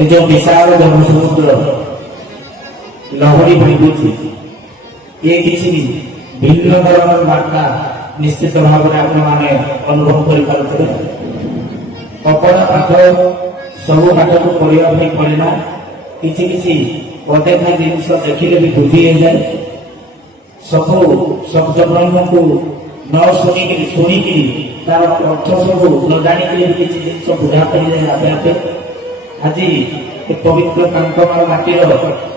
ଏ ଯୋଉ ବିଶାଳ ଜନସମୁଦ୍ର ଲହରୀ ଭାଙ୍ଗୁଛି, ଏ କିଛି ଭିନ୍ନ ଧରଣର ବାର୍ତ୍ତା ନିଶ୍ଚିତ ଭାବରେ ଆପଣମାନେ ଅନୁଭବ କରିପାରୁଥିବେ। କପଡ଼ା ପାଠ ସବୁ ପାଠକୁ ପଢ଼ିବା ପାଇଁ ପଡ଼େ ନା, କିଛି କିଛି ଅଦେଖା ଜିନିଷ ଦେଖିଲେ ବି ବୁଝି ହେଇଯାଏ। ସବୁ ଶବ୍ଦ ବ୍ରହ୍ମକୁ ନ ଶୁଣିକିରି ତାର ଅର୍ଥ ସବୁ ନ ଜାଣିକିରି କିଛି ଜିନିଷ ବୁଝା ପଡ଼ିଯାଏ ଆପେ ଆପେ। ଆଜି ଏ ପବିତ୍ର କାଙ୍କମାଳ ମାଟିର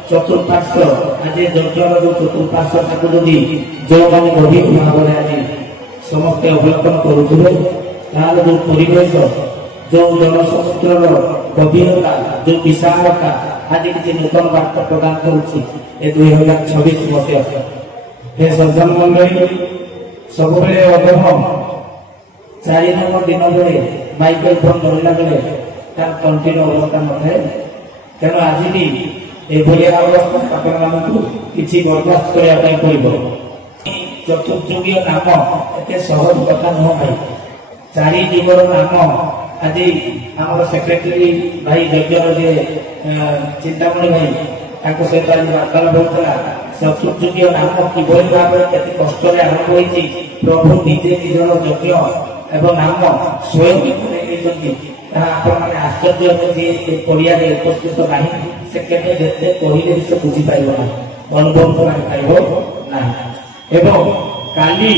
ଚତୁଃପାର୍ଶ୍ୱ, ଆଜି ଯଜ୍ଞର ଯୋଉ ଚତୁଃପାର୍ଶ୍ୱ ତାକୁ ଯଦି ଯେଉଁମାନେ ଗଭୀର ଭାବରେ ଆଜି ସମସ୍ତେ ଅବଲୋକନ କରୁଥିବେ, ତାହାର ଯୋଉ ପରିବେଶ, ଯୋଉ ଜନସମୁଦ୍ରର ଗଭୀରତା, ଯୋଉ ବିଶାଳତା ଆଜି କିଛି ନୂତନ ବାର୍ତ୍ତା ପ୍ରଦାନ କରୁଛି ଏ 2026 ମସିହା। हे सज्जन मंडली सबुबले अधम 4 नंबर दिन बेले माइक्रोफोन फोन धरला बेले तार कंटिन्यू अवस्था नथे। तेणु आज भी एभली अवस्था आपण मानकु किछि बर्दाश्त करिया पई पड़िबो। चतुर्युगीय नाम एते सहज कथा न भाई, 4 युगर नाम आज आम सेक्रेटरी भाई यज्ञर जे चिंतामणि भाई ताको सहित आज वार्तालाप होता। चतुर्युगीय नाम किभली भाव केते कष्ट आरंभ होती, प्रभु निजे निजर यज्ञ एवं नाम स्वयं आश्चर्य पड़िया उपस्थित ना से कहले भी से बुझी पार ना, अनुभव कर ना। काली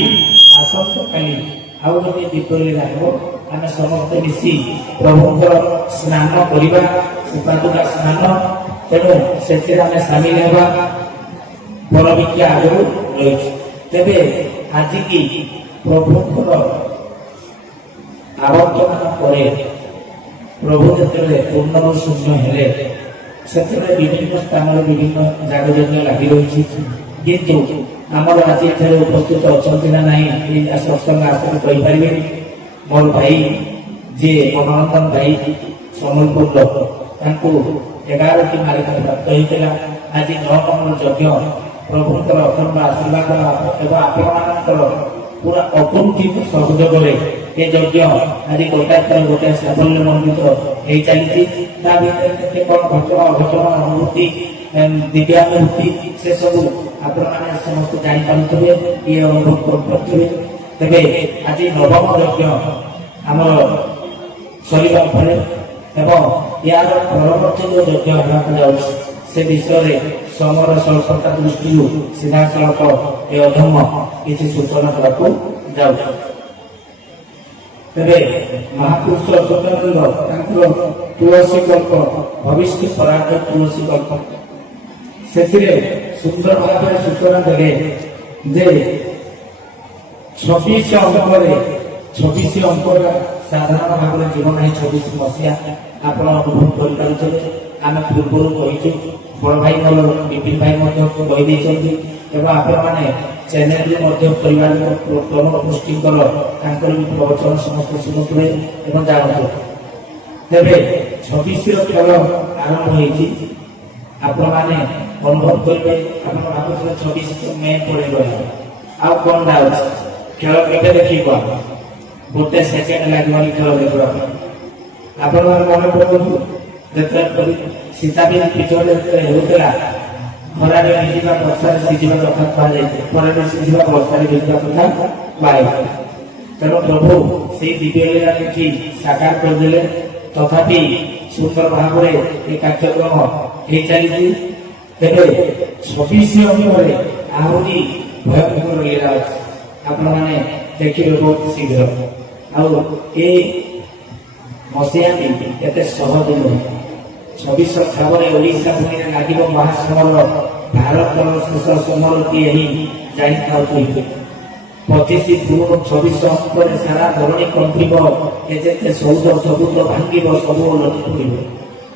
आसंत काली आउ गोटे दीपलीला हो, आम समस्ते मिसी प्रभुंर स्नान करवा, पादुका स्नान। तेणु से सामिल होगा बड़भिक्षा आगु रही। तेरे आज की प्रभुंर आवर्तमान पर प्रभु जो पूर्ण शून्य हेले से विभिन्न स्थान विभिन्न जागयज्ञ लगी रही। किंतु आमर आज एथे उपस्थित अच्छा ना ना सत्संग आसने कहींपारे मोर भाई जी मनोरंजन भाई सम्बलपुर 11टी मालिक प्राप्त होता। आज 9 नंबर यज्ञ प्रभुंर अखंड आशीर्वाद एवं आपण पूरा अकुंठित सहयोग ये यज्ञ आज गोटाए गोटे साफल्यमंडित हो चली। कौन घटना अघटना अनुभूति दिव्यानुभूति से सब आपण मैंने समस्त जापारे, ये अनुभव करें। तेरे आज 9म यज्ञ आम सरिबा फले एवं यार परवर्त जो यज्ञ होगा से विषय समर स्वल्पता दृष्टि सीधा सड़क ये अधम किसी सूचना देवाक जाऊ। तेरे महापुरुष स्वतंत्र तुलसी कल्प भविष्य पराग तुलसी कल्प से सुंदर भाव सूचना देले जे 26 अंक साधारण भाव जीवन है 26 मसीहा आप अनुभव कर आम पूर्व कही बड़ भाई मोर विपिन भाई कहीदे आपने चैनल परिवार प्रमोद पुष्टिकर प्रवचन समस्त शुणुवे और जानते। तेरे 26 खेल आरंभ होती आप अनुभव करेंगे। आप भाव 26 मे पड़े गए आउ कौन खेल के देखी गोटे सेकेंड लगे खेल देखा आप मन पड़ू सीताबीन पिछड़े होता खरार भिजा वर्षा सीझा कथा कहुए खरार सीझा वर्षा भिजा कथा कहुए। तेणु प्रभु से दिव्यलीला देखी साकार करदे तथापि सुंदर भाव में कार्यक्रम हो चली। तेरे 26 अंक आहरी भयंकर लीला आप देखिए बहुत शीघ्र मसीहा एत सहज नुहे। 26 भाव में ओडिशा भूमि लगे महासमर भारत शेष समरती जानी था। 25 जून 26 अंक सारा धरणी कंपिब एते सौद सबुज भांग सब ओलटि पड़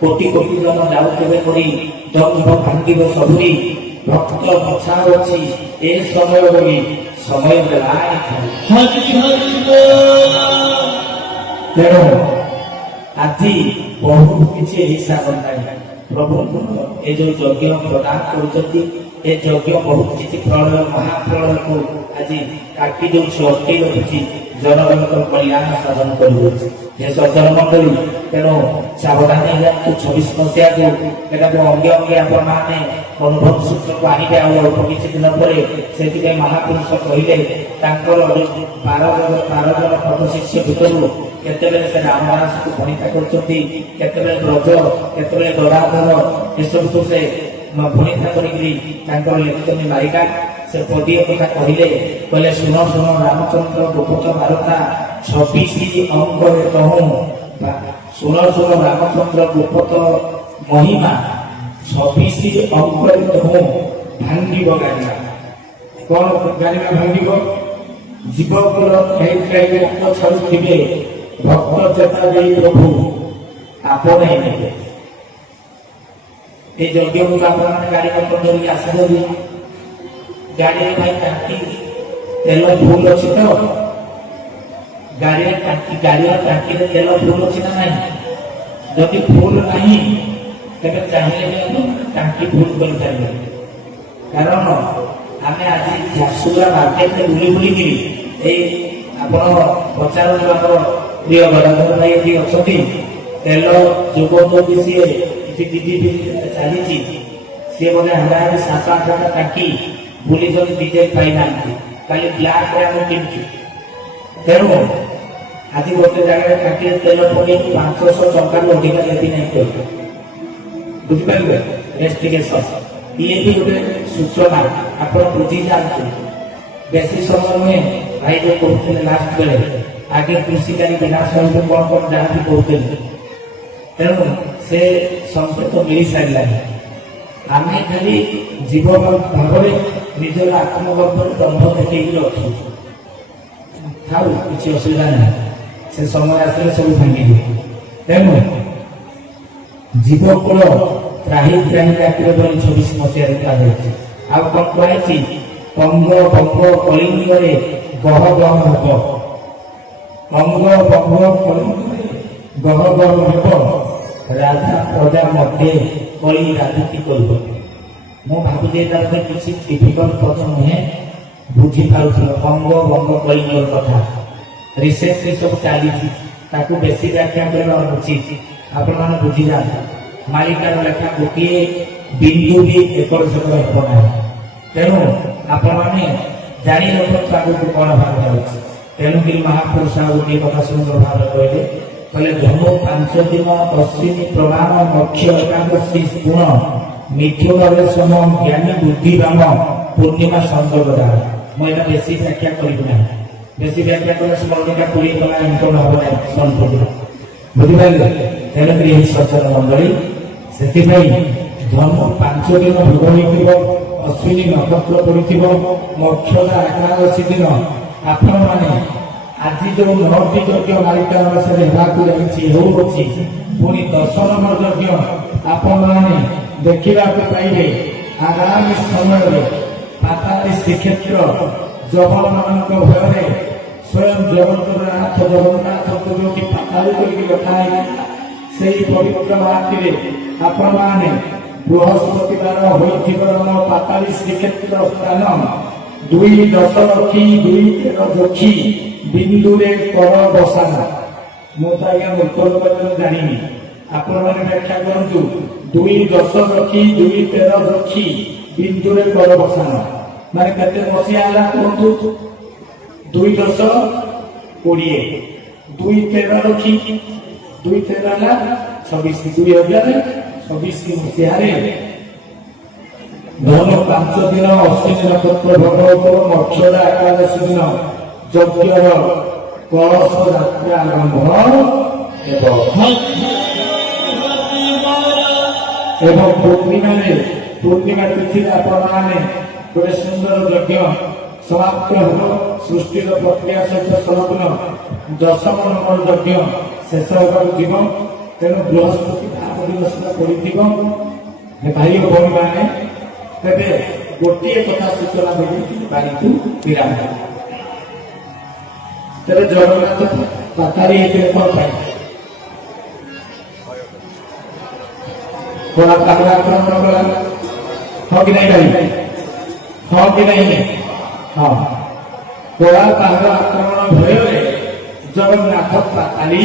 कोटि कोटि जन जाऊे पड़ी दम्भ भांग सबुरी भक्त बछा अच्छी ए समय बोली समय तेणु आज बहुत किसी हिसाब प्रभु ये जो यज्ञ प्रदान कर बहुत किसी प्रलय महाप्रलय को आज काटी दौर अटकई रखुची ଜନଗଣଙ୍କ କଲ୍ୟାଣ ସାଧନ କରିବୁ। ଏ ସଜ୍ଜନ ମଣ୍ଡଳୀ ତେଣୁ ସାବଧାନ ହେଇଯାଆନ୍ତୁ। 26 ମସିହାକୁ ଏଟାକୁ ଅଙ୍ଗେ ଅଙ୍ଗେ ଆପଣମାନେ ଅନୁଭବ ସୂତ୍ରକୁ ଆଣିବେ। ଆଉ ଅଳ୍ପ କିଛି ଦିନ ପରେ ସେଥିପାଇଁ ମହାପୁରୁଷ କହିଲେ ତାଙ୍କର 12 ଜଣ ପଦଶିଷ୍ୟ ଭିତରୁ କେତେବେଳେ ସେ ରାମଦାସକୁ ଭଣିତା କରୁଛନ୍ତି, କେତେବେଳେ ବ୍ରଜ, କେତେବେଳେ ଗଦାଧର, ଏସବୁକୁ ସେ ଭଣିତା କରିକିରି ତାଙ୍କର ଲେଖିଛନ୍ତି ମାରିକା। ସେ ପଦୀୟ କଥା କହିଲେ ଶୁଣ ଶୁଣ ରାମଚନ୍ଦ୍ର ଗୋପତ ବାରତା 26 ଅଙ୍କରେ କହୁଁ। ଶୁଣ ଶୁଣ ରାମଚନ୍ଦ୍ର ଗୋପତ ମହିମା 26 ଅଙ୍କରେ କହୁଁ। ଭାଙ୍ଗିବ ଗାଡ଼ିବା। କଣ ଗାଡ଼ିବା ଭାଙ୍ଗିବ? ଜୀବକୁଳ ଛାଡୁଥିବେ ଭକ୍ତ ଚେତା ଦେଇ ପ୍ରଭୁ ଆପଣେଇ ନେବେ। এই যজ্ঞକୁ ଆପଣମାନେ ଗାଡ଼ି ମଟର ଧରିକି ଆସିଛନ୍ତି। ଗାଡ଼ିରେ ଭାଇ ଟାଙ୍କି ତେଲ ଫୁଲ ଅଛି ତ? ଗାଡ଼ିର ଟାଙ୍କିରେ ତେଲ ଫୁଲ ଅଛି ନା ନାହିଁ? ଯଦି ଫୁଲ ନାହିଁ ତେବେ ଚାହିଁଲେ ବି ଆମେ ଟାଙ୍କି ଫୁଲ କରିପାରିବେ। କାରଣ ଆମେ ଆଜି ଝାରସୁଗୁଡ଼ା ମାର୍କେଟରେ ବୁଲି ବୁଲିକିରି ଏଇ ଆପଣ ପଚାରନ୍ତୁ ଆମର ପ୍ରିୟ ଗଦାଧର ଭାଇ ଏଠି ଅଛନ୍ତି। ତେଲ ଯୋଗାଉଛନ୍ତି ସିଏ ଏଠି ଦିଦି ଚାଲିଛି। ସିଏ ବୋଧେ ହାରାହାରି 7-8ଟା ଟାଙ୍କି ବୁଲିଛନ୍ତି, ଡିଜେଲ ପାଇନାହାନ୍ତି। କାଲି ବ୍ଲାକରେ ଆମେ କିଣିଛୁ। ତେଣୁ ଆଜି ଗୋଟେ ଜାଗାରେ ଟାଙ୍କିରେ ତେଲ ପକେଇକି 500 ଟଙ୍କାରୁ ଅଧିକା ଦେବି ନାହିଁ କହିଲେ। ବୁଝିପାରିଲେ? ରେଷ୍ଟ୍ରିକେସନ ଇଏ ବି ଗୋଟେ ସୂଚନା ଆପଣ ବୁଝି ଯାଆନ୍ତୁ। ବେଶୀ ସମୟ ନୁହେଁ। ଭାଇ ଯୋଉ କହୁଥିଲେ ଲାଷ୍ଟ ବେଳେ ଆଗେ କୃଷିକାରୀ ବିନାଶ ହେବେ କଣ କଣ ଯାହା ବି କହୁଥିଲେ। ତେଣୁ ସେ ସଂକେତ ମିଳିସାରିଲାଣି। ଆମେ ଖାଲି ଜୀବନ ଭାବରେ ନିଜର ଆତ୍ମଗର୍ଭରେ ଦମ୍ଭ ଦେଖେଇକି ଅଛୁ। ଥାଉ, କିଛି ଅସୁବିଧା ନାହିଁ। ସେ ସମୟ ଆସିଲେ ସବୁ ଭାଙ୍ଗିଯିବ। ତେଣୁ ଜୀବକୁଳ ତ୍ରାହି ତ୍ରାହି ଡାକିବେ ବୋଲି 26 ମସିହାରେ କୁହାଯାଇଛି। ଆଉ କଣ କୁହାଯାଇଛି? ଅଙ୍ଗ ବଙ୍ଗ କଳିଙ୍ଗରେ ଗହ ଗହ ହେବ। ଅଙ୍ଗ ବଙ୍ଗ କଳିଙ୍ଗରେ ଗହ ଗହ ହେବ। ରାଜା ପ୍ରଜା ମଧ୍ୟରେ କଳି ରାଜନୀତି କରିବ। ମୁଁ ଭାବୁଛି ଏଇଟା କିଛି ଡିଫିକଲ୍ଟ କଥା ନୁହେଁ। ବୁଝିପାରୁଥିଲ ଅଙ୍ଗ ବଙ୍ଗ କଳିଙ୍ଗର କଥା ରିସେଣ୍ଟଲି ସବୁ ଚାଲିଛି। ତାକୁ ବେଶୀ ବ୍ୟାଖ୍ୟା କରିବା ଉଚିତ। ଆପଣମାନେ ବୁଝିଯାଆନ୍ତୁ। ମାଳିକାର ଲେଖା ଗୋଟିଏ ବିନ୍ଦୁ ବି ଏକର ସେକର ହେବ ନାହିଁ। ତେଣୁ ଆପଣମାନେ ଜାଣି ରଖନ୍ତୁ ଆଗକୁ କଣ ଭାବ ଯାଉଛି। ତେଣୁକରି ମହାପୁରୁଷ ଗୋଟିଏ କଥା ସୁନ୍ଦର ଭାବରେ କହିଲେ ଧନୁ 5 ଦିନ ଅଶ୍ୱିନୀ ପ୍ରମାଣ ମକ୍ଷ ଏକାଦଶୀ ଗୁଣ ମିଥୁନରେ ସମ ଜ୍ଞାନୀ ବୁଦ୍ଧିବାନ ପୂର୍ଣ୍ଣିମା ସଂଯୋଗ ଦ୍ୱାରା। ମୁଁ ଏଇଟା ବେଶୀ ବ୍ୟାଖ୍ୟା କରିବି ନାହିଁ। ବେଶୀ ବ୍ୟାଖ୍ୟା କଲେ ସ୍ମରଣିକା 20 ଟଙ୍କା ଇନକମ୍ ହବ ନାହିଁ ସୋନପୁରରେ। ବୁଝିପାରିଲେ? ତେଣୁକରି ଏହି ସଜ୍ଜନ ମଣ୍ଡଳୀ ସେଥିପାଇଁ ଧନୁ 5 ଦିନ ଭୋଗ ହୋଇଥିବ, ଅଶ୍ୱିନୀ ନକ୍ଷତ୍ର ପଡିଥିବ, ମୋକ୍ଷଦା ଏକାଦଶୀ ଦିନ ଆପଣମାନେ ଆଜି ଯୋଉ 9ଟି ଯଜ୍ଞ ମାଳିକା ଅନୁସାରେ ହେବାକୁ ଯାଉଛି ହେଉଅଛି, ପୁଣି 10 ନମ୍ବର ଯଜ୍ଞ ଆପଣମାନେ ଦେଖିବାକୁ ପାଇବେ। ଆଗାମୀ ସମୟରେ ପାତାଳି ଶ୍ରୀକ୍ଷେତ୍ର ଯବନମାନଙ୍କ ଭୟରେ ସ୍ୱୟଂ ଜଗନ୍ନାଥଙ୍କୁ ଯୋଉଠି ପାତାଳି କରିକି ଲେଖା ହେଇଥିଲା ସେହି ପବିତ୍ର ମାଟିରେ ଆପଣମାନେ ବୃହସ୍ପତିବାର ହୋଇଥିବାର ପାତାଳି ଶ୍ରୀକ୍ଷେତ୍ର ସ୍ଥାନ 2 ଦଶଲକ୍ଷୀ 2 13 ବିନ୍ଦୁରେ କର ବସାନ। ମୁଁ ତ ଆଜ୍ଞା ମୂର୍ଖ ଲୋକ ଜାଣିନି, ଆପଣମାନେ ବ୍ୟାଖ୍ୟା କରନ୍ତୁ। 2 ଦଶଲକ୍ଷୀ 2 13 ବିନ୍ଦୁରେ କର ବସାନ ମାନେ କେତେ ମସିହା ହେଲା କୁହନ୍ତୁ? 2 10 20 2 13 2 13 ହେଲା 26 2026 ମସିହାରେ ଧନୁ 5 ଦିନ ଅଶ୍ୱିନୀ ନକ୍ଷତ୍ର ଭୋଗ ମୋକ୍ଷଦା ଏକାଦଶୀ ଦିନ ଯଜ୍ଞର କଳସ ଯାତ୍ରା ଆରମ୍ଭ ହେବ ଏବଂ ପୂର୍ଣ୍ଣିମା ତିଥିରେ ଆପଣମାନେ ଗୋଟେ ସୁନ୍ଦର ଯଜ୍ଞ ସମାପ୍ତ ହେବ। ସୃଷ୍ଟିର ପ୍ରକ୍ରିୟା ସହିତ ସମ୍ପୂର୍ଣ୍ଣ 10 ନମ୍ବର ଯଜ୍ଞ ଶେଷ ହେବାକୁ ଯିବ। ତେଣୁ ବୃହସ୍ପତି ଭାବ ଦିବସଟା ପଡ଼ିଥିବ। ଭାଇ ଓ ଭଉଣୀମାନେ ତେବେ ଗୋଟିଏ କଥା ସୂଚନା ଦେଇକି ବାଣୀକୁ ବିରାମ। ତେବେ ଜଗନ୍ନାଥ ପାତାଳି ହେଇଥିଲେ କଣ ପାଇଁ? କଳା ପାହାଡ଼ ଆକ୍ରମଣ କଲା, ହଁ କି ନାହିଁ ଭାଇ? ହଁ କି ନାହିଁ? ହଁ, କଳା ପାହାଡ଼ ଆକ୍ରମଣ ଭୟରେ ଜଗନ୍ନାଥ ପାତାଳି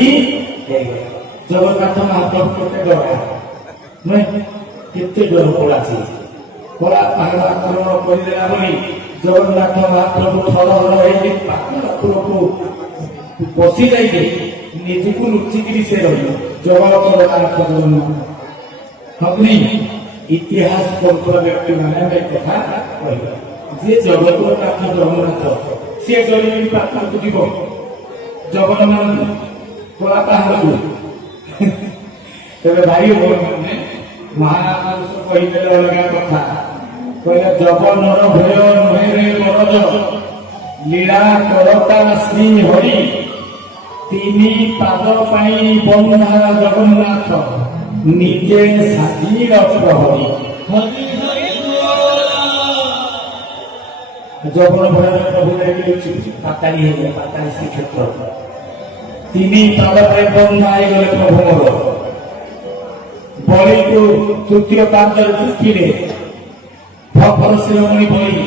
ହେଇଗଲେ। ଜଗନ୍ନାଥ ମହାପ୍ରଭୁ କେତେ ଡରା ନୁହେଁ, କେତେ ଡର ପଳାଛି। କଳା ପାହାଡ଼ ଆକ୍ରମଣ କରିଦେଲା ବୋଲି ଜଗନ୍ନାଥ ମହାପ୍ରଭୁ ଥର ହେଇକି ପାହାଡ଼ ଉପରକୁ ବସି ଯାଇକି ନିଜକୁ ଲୁଚିକିରି ସେ ରହିବ। ଜଗନ୍ନାଥ ଜଗନ୍ନାଥ ଇତିହାସ କରୁଥିବା ବ୍ୟକ୍ତି ମାନେ ଏ କଥା କହିବେ ଯେ ଜଗନ୍ନାଥ ଜଗନ୍ନାଥ ସିଏ ଜଳିକି ପାଖକୁ ଯିବ ଜଗନ୍ନାଥ କଳା ପାହାଡ଼କୁ। ତେବେ ଭାଇ ଭଉଣୀମାନେ ମହାପୁରୁଷ କହିଦେଲେ ଅଲଗା କଥା, କହିଲେ ଜଗନର ଭୟ ନୁହେଁ ରେ ମରଜ, ଲୀଳା କରତା ଶ୍ରୀ ହରି, ତିନି ପାଦ ପାଇଁ ବନ୍ଧା ଜଗନ୍ନାଥ, ନିଜେ ସାଜିର ପ୍ରହରୀ। ଜଗନ ଭୟରେ ପ୍ରଭୁ ଯାଇକି ପାତାଳି ହେଇଗଲେ, ପାତାଳି ଶ୍ରୀକ୍ଷେତ୍ର। ତିନି ପାଦ ପାଇଁ ବନ୍ଧା ହେଇଗଲେ ପ୍ରଭୁ ମୋର। ବଳିକୁ ତୃତୀୟ ପାଦରେ ଚୁଟିରେ ଭକ୍ତର ଶିରୋମଣି ବଳି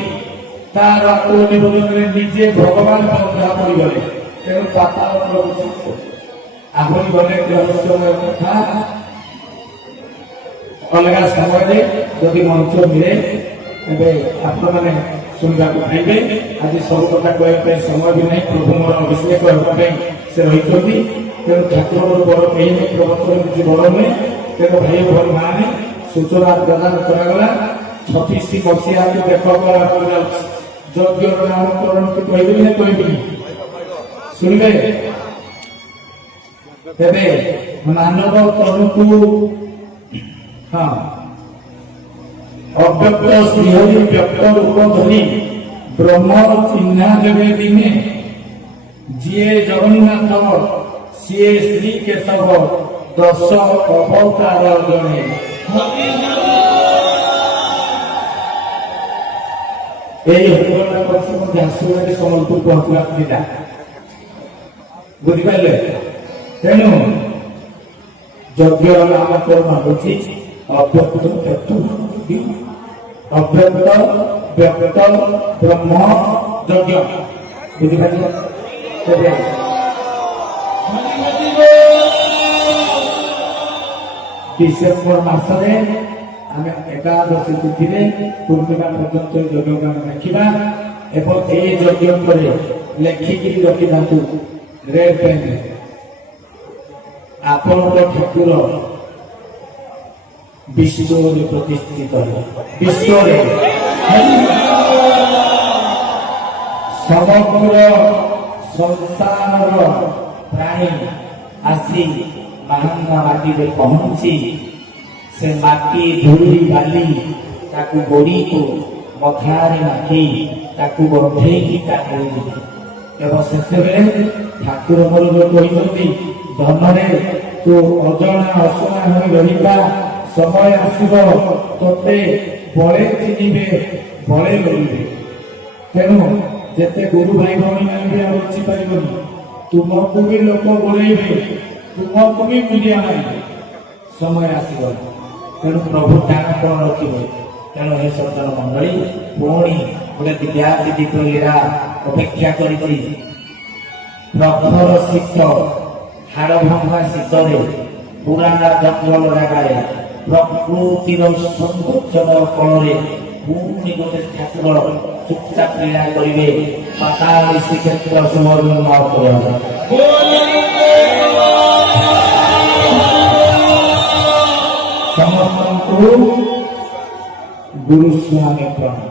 ତାର ଆକୁଳ ନିବେଦନରେ ନିଜେ ଭଗବାନ ବନ୍ଧା ପଡ଼ିଗଲେ। ତେଣୁ ପାତାଳ ପ୍ରଭୁ ଆହୁରି ଗଲେ ରହସ୍ୟମୟ କଥା ଅଲଗା ସମୟରେ ଯଦି ମଞ୍ଚ ମିଳେ ତେବେ ଆପଣମାନେ ଶୁଣିବାକୁ ପାଇବେ। ଆଜି ସବୁ କଥା କହିବା ପାଇଁ ସମୟ ବି ନାହିଁ, ପ୍ରଭୁ ମୋର ଅଭିଷେକ ହେବା ପାଇଁ ସେ ରହିଛନ୍ତି। ତେଣୁ ଠାକୁରଙ୍କର ବଡ଼ କେହି ନାହିଁ, ପ୍ରଭୁଙ୍କର କିଛି ବଡ଼ ନୁହେଁ। ତେଣୁ ଭାଇ ଭଉଣୀ ମାନେ ସୂଚନା ପ୍ରଦାନ କରାଗଲା। 36 ମସିହାକୁ ଦେଖ କରାଯାଉଛି। ଯଜ୍ଞର ନାମକରଣ କହିଦେବି ନା କହିବିନି ଶୁଣିବେ। ତେବେ ମାନବ ତନୁକୁ ହଁ ଅବ୍ୟକ୍ତ ଶ୍ରୀହରି ବ୍ୟକ୍ତ ରୂପ ଧରି ବ୍ରହ୍ମ ଚିହ୍ନା ଦେବେ ଦିନେ, ଯିଏ ଜଗନ୍ନାଥ ସିଏ ଶ୍ରୀ କେଶବ, 10 ଅବତାର ଜଣେ। এই ঘটনা করছে ঝারসুগুড়াটি সম্বলপুর পৌঁছলা ଥିଲା বুঝিপারে। তেণু যজ্ঞর নামকরণ হচ্ছে অব্যক্ত ব্যক্ত অব্যক্ত ব্যক্ত ব্রহ্ম যজ্ঞ। বুঝিপারে তেবে ডিসেম্বর মাসে ଆମେ ଏକାଦଶୀ ତିଥିରେ ପୂର୍ଣ୍ଣିମା ପର୍ଯ୍ୟନ୍ତ ଯଜ୍ଞ ଆମେ ଦେଖିବା ଏବଂ ଏହି ଯଜ୍ଞ ପରେ ଲେଖିକିରି ରଖିଥାନ୍ତୁ ରେଡ୍ ପେନ୍, ଆପଣଙ୍କ ଠାକୁର ବିଶ୍ୱରେ ପ୍ରତିଷ୍ଠିତ, ବିଶ୍ୱରେ ସମଗ୍ର ସଂସାରର ପ୍ରାଣୀ ଆସି ମାହାଙ୍ଗା ମାଟିରେ ପହଞ୍ଚି से माटी धूଳି ବାଲି ତାକୁ ଗୋଡ଼ିକୁ ମଥାରେ ମାଖି ତାକୁ ଗଣ୍ଠେଇକି କାଟିବେ। ଏବଂ ସେତେବେଳେ ଠାକୁର ମୋର ଯୋଉ କହିଛନ୍ତି ଧନରେ ତୁ ଅଜଣା ଅସନା ହୋଇ ରହିବା ସମୟ ଆସିବ, ତୋତେ ବଳେ ଚିହ୍ନିବେ ବଳେ କରିବେ। ତେଣୁ ଯେତେ ଗୁରୁ ଭାଇ ଭଉଣୀ ମାନେ ବି ଆଉ ବୁଝିପାରିବନି, ତୁମକୁ ବି ଲୋକ ଗୋଳେଇବେ, ତୁମକୁ ବି ମୂଲ୍ୟ ନାହିଁ, ସମୟ ଆସିବ। ତେଣୁ ପ୍ରଭୁ ଟାଣ କଣ ରଖିବେ। ତେଣୁ ଏ ସଜ୍ଜନ ମଣ୍ଡଳୀ ପୁଣି ଗୋଟେ ଦିବ୍ୟାଦିବ୍ୟ ଲୀଳା ଅପେକ୍ଷା କରିଛି। ପ୍ରଖର ଶୀତ, ହାଡ଼ ଭଙ୍ଗା ଶୀତରେ ପୁରାଣ ଜଙ୍ଗଲ ଜାଗାରେ ପ୍ରକୃତିର ସୌନ୍ଦର୍ଯ୍ୟ କୋଳରେ ପୁଣି ଗୋଟେ ଠାକୁର ଚୁପଚାପ ଲୀଳା କରିବେ। ପାତାଳି ଶ୍ରୀକ୍ଷେତ୍ର ସୁବର୍ଣ୍ଣ ସମସ୍ତଙ୍କୁ ଗୁରୁ ସ୍ୱାମୀ ପ୍ରଣାମ।